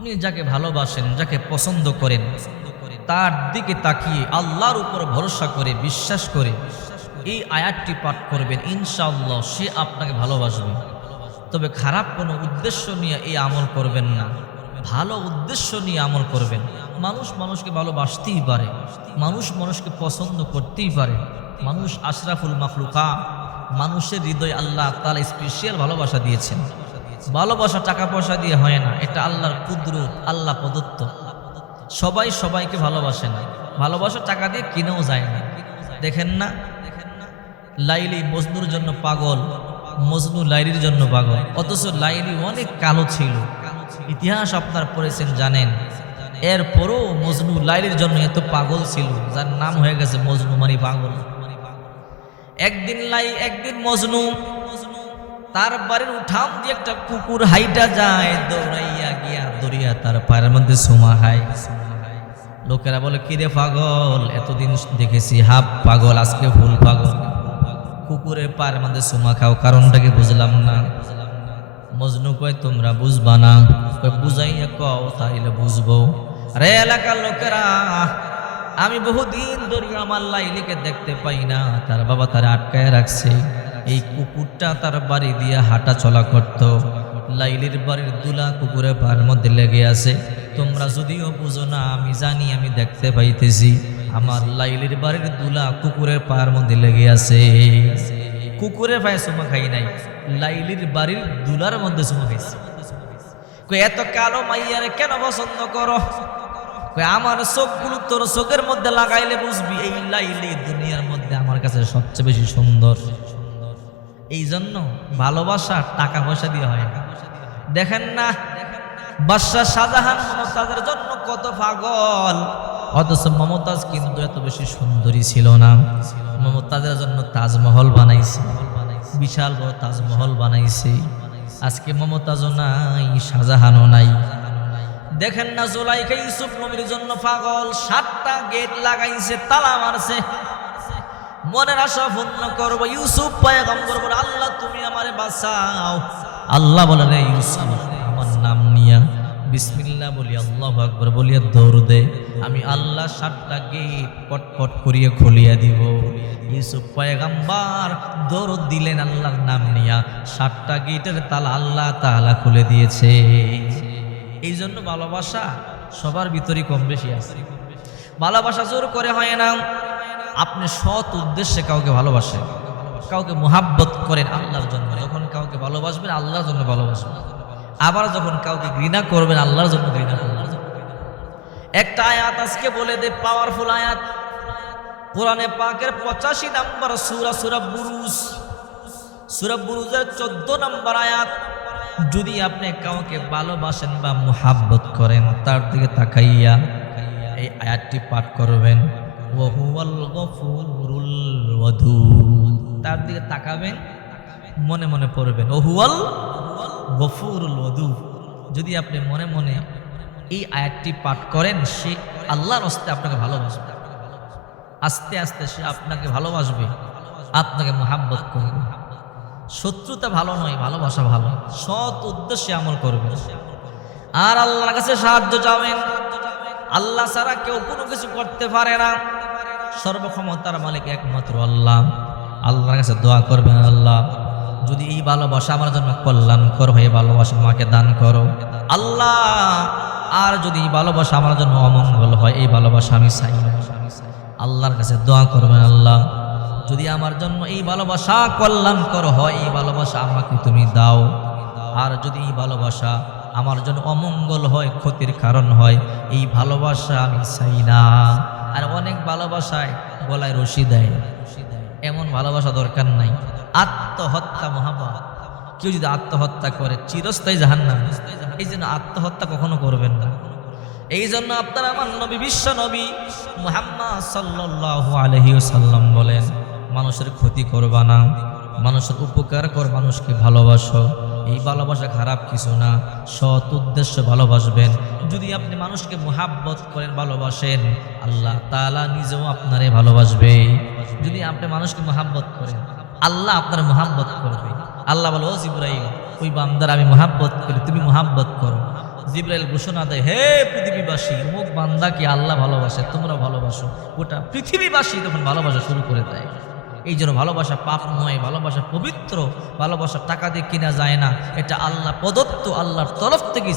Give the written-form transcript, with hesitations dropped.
আপনি যাকে ভালোবাসেন, যাকে পছন্দ করেন, তার দিকে তাকিয়ে আল্লাহর উপর ভরসা করে বিশ্বাস করে এই আয়াতটি পাঠ করবেন, ইনশাআল্লাহ সে আপনাকে ভালোবাসবে। তবে খারাপ কোনো উদ্দেশ্য নিয়ে এই আমল করবেন না, ভালো উদ্দেশ্য নিয়ে আমল করবেন। মানুষ মানুষকে ভালোবাসতেই পারে, মানুষ মানুষকে পছন্দ করতেই পারে। মানুষ আশরাফুল মাখলুকা, মানুষের হৃদয় আল্লাহ তাআলা স্পেশাল ভালোবাসা দিয়েছেন। ভালোবাসা টাকা পয়সা দিয়ে হয় না, এটা আল্লাহর কুদরত, আল্লাহ প্রদত্ত। সবাই সবাইকে ভালোবাসে না, ভালোবাসা টাকা দিয়ে কিনেও যায় না। দেখেন না, লাইলি মজনুর জন্য পাগল, মজনু লাইলির জন্য পাগল, অথচ লাইলি অনেক কালো ছিল। ইতিহাস আপনার পড়েছেন, জানেন। এরপরও মজনু লাইলির জন্য এত পাগল ছিল, যার নাম হয়ে গেছে মজনু মানে পাগল। একদিন মজনু তার বাড়ির উঠান দিয়ে একটা কুকুর হাইটা যায়, দৌড়াইয়া গিয়া দৌড়িয়া তার পায়ের মধ্যে সুমা খায়। লোকেরা বলে, কিরে পাগল, এতদিন দেখেছি হাফ পাগল, আজকে ফুল পাগল, কুকুরের পায়ের মধ্যে সুমা খাও, কারণটাকে বুঝলাম না। মজনু কয়, তোমরা বুঝবা না? বুঝাইয়া কও, তাইলে বুঝবো। আরে এলাকার লোকেরা, আমি বহুদিন ধরে আমার লাইলিকে দেখতে পাই না, তার বাবা তার আটকায় রাখছে। এই কুকুরটা তার বাড়ি দিয়ে হাঁটা চলা করত, লাইলির বাড়ির দুলা কুকুরের পায়ের মধ্যে লেগে আছে। তোমরা যদিও বুঝো না, আমি জানি, আমি দেখতে পাইতেছি আমার লাইলির বাড়ির দুলা কুকুরের পায়ের মধ্যে লেগে আছে। কুকুরের পায়ে চুমা খাই নাই, লাইলির বাড়ির দুলার মধ্যে চুমা খাইছে। এত কালো মাইয়ারে কেন পছন্দ করো? আমার চোখগুলো তোর চোখের মধ্যে লাগাইলে বুঝবি এই লাইলি দুনিয়ার মধ্যে আমার কাছে সবচেয়ে বেশি সুন্দর। এই জন্য ভালোবাসা টাকা পয়সা দিয়ে হয় না। দেখেন না, বাদশা শাহজাহান মমতাজের জন্য কত পাগল, অথচ মমতাজ কিন্তু এত বেশি সুন্দরী ছিল না। মমতাজের জন্য তাজমহল বানাইছে, বিশাল বড় তাজমহল বানাইছে। আজকে মমতাজও নাই, শাহজাহানও নাই। দেখেন না, জুলাইখা ইউসুফ নবীর জন্য পাগল, 7টা গেট লাগাইছে, তালা মারছে। মনের আশা পূর্ণ করবো, ইউসুফ পয়গম্বর বলে, আল্লাহ তুমি আমারে বাঁচাও। আল্লাহ বলে, রে ইউসুফ, আমার নাম নিয়া বিসমিল্লাহ বলি, আল্লাহু আকবার বলিয়া দৌড় দে, আমি আল্লাহ 7টা গেট পটপট করিয়া খুলিয়া দিব। ইউসুফ পয়গম্বর দৌড় দিলেন আল্লাহর নাম নিয়া, 7টা গেটের তালা আল্লাহ তাআলা খুলে দিয়েছে। এই জন্য ভালোবাসা সবার ভিতরেই কম বেশি আছে। ভালোবাসা জোর করে হয় না। আপনি সৎ উদ্দেশ্যে কাউকে ভালোবাসেন, কাউকে মোহাব্বত করেন আল্লাহর জন্য। যখন কাউকে ভালোবাসবেন আল্লাহর জন্য ভালোবাসবেন, আবার যখন কাউকে ঘৃণা করবেন আল্লাহর জন্য ঘৃণা করবেন। একটা আয়াত আজকে বলে দে, পাওয়ারফুল আয়াত, কোরআনে পাকের 85 নম্বর সূরা, সূরা বুরুজ, সূরা বুরুজের 14 নম্বর আয়াত। যদি আপনি কাউকে ভালোবাসেন বা মোহাব্বত করেন, তার দিকে তাকাইয়া এই আয়াতটি পাঠ করবেন, ওয়াহুয়াল গফুরুল ওয়াদুদ। তার দিকে তাকাবেন, মনে মনে পড়বেন, ওহুয়াল গফুরুল ওয়াদুদ। যদি আপনি মনে মনে এই আয়াতটি পাঠ করেন, সে আল্লাহর হস্তে আপনাকে ভালোবাসবে। আস্তে আস্তে সে আপনাকে ভালোবাসবে, আপনাকে মোহাব্বত করবে। শত্রুতা ভালো নয়, ভালোবাসা ভালো। সৎ উদ্দেশ্যে আমল করবেন আর আল্লাহর কাছে সাহায্য চাবেন। আল্লাহ ছাড়া কেউ কোনো কিছু করতে পারে না। সর্বক্ষমতার মালিক একমাত্র আল্লাহ। আল্লাহর কাছে দোয়া করবেন, আল্লাহ যদি এই ভালোবাসা আমার জন্য কল্যাণকর হয়ে ভালোবাসা আমাকে দান করো আল্লাহ, আর যদি এই ভালোবাসা আমার জন্য অমঙ্গল হয়, এই ভালোবাসা আমি চাই না। আল্লাহর কাছে দোয়া করবেন, আল্লাহ যদি আমার জন্য এই ভালোবাসা কল্যাণকর হয়, এই ভালোবাসা আমাকে তুমি দাও। আর যদি এই ভালোবাসা আমার জন্য অমঙ্গল হয়, ক্ষতির কারণ হয়, এই ভালোবাসা আমি চাই না। আর অনেক ভালোবাসায় গলায় রশি দেয়, এমন ভালোবাসা দরকার নাই। আত্মহত্যা মহাপাপ। কেউ যদি আত্মহত্যা করে চিরস্থায়ী জাহান্নাম। এই জন্য আত্মহত্যা কখনো করবেন না। এই জন্য আপনারা আমার নবী, বিশ্ব নবী মুহাম্মদ সাল্লাল্লাহু আলাইহি ওয়াসাল্লাম বলেন, মানুষের ক্ষতি করবা না, মানুষের উপকার কর, মানুষকে ভালোবাসো। এই ভালোবাসা খারাপ কিছু না, সৎ উদ্দেশ্যে ভালোবাসবেন। যদি আপনি মানুষকে মোহাব্বত করেন, ভালোবাসেন, আল্লাহ তাআলা নিজেও আপনারে ভালোবাসবে। যদি আপনি মানুষকে মোহাব্বত করেন, আল্লাহ আপনার মোহাব্বত করবে। আল্লাহ বলে, ও জিবরাইল, ওই বান্দার আমি মোহাব্বত করি, তুমি মোহাব্বত করো। জিবরাইল ঘোষণা দেয়, হে পৃথিবীবাসী, অমুক বান্দাকে আল্লাহ ভালোবাসে, তোমরা ভালোবাসো। গোটা পৃথিবীবাসী তখন ভালোবাসা শুরু করে দেয়। এই জন্য ভালোবাসা পাপ নয়, ভালোবাসা পবিত্র, ভালোবাসা টাকা দিয়ে কিনা যায় না, এটা আল্লাহ প্রদত্ত, আল্লাহর তরফ থেকে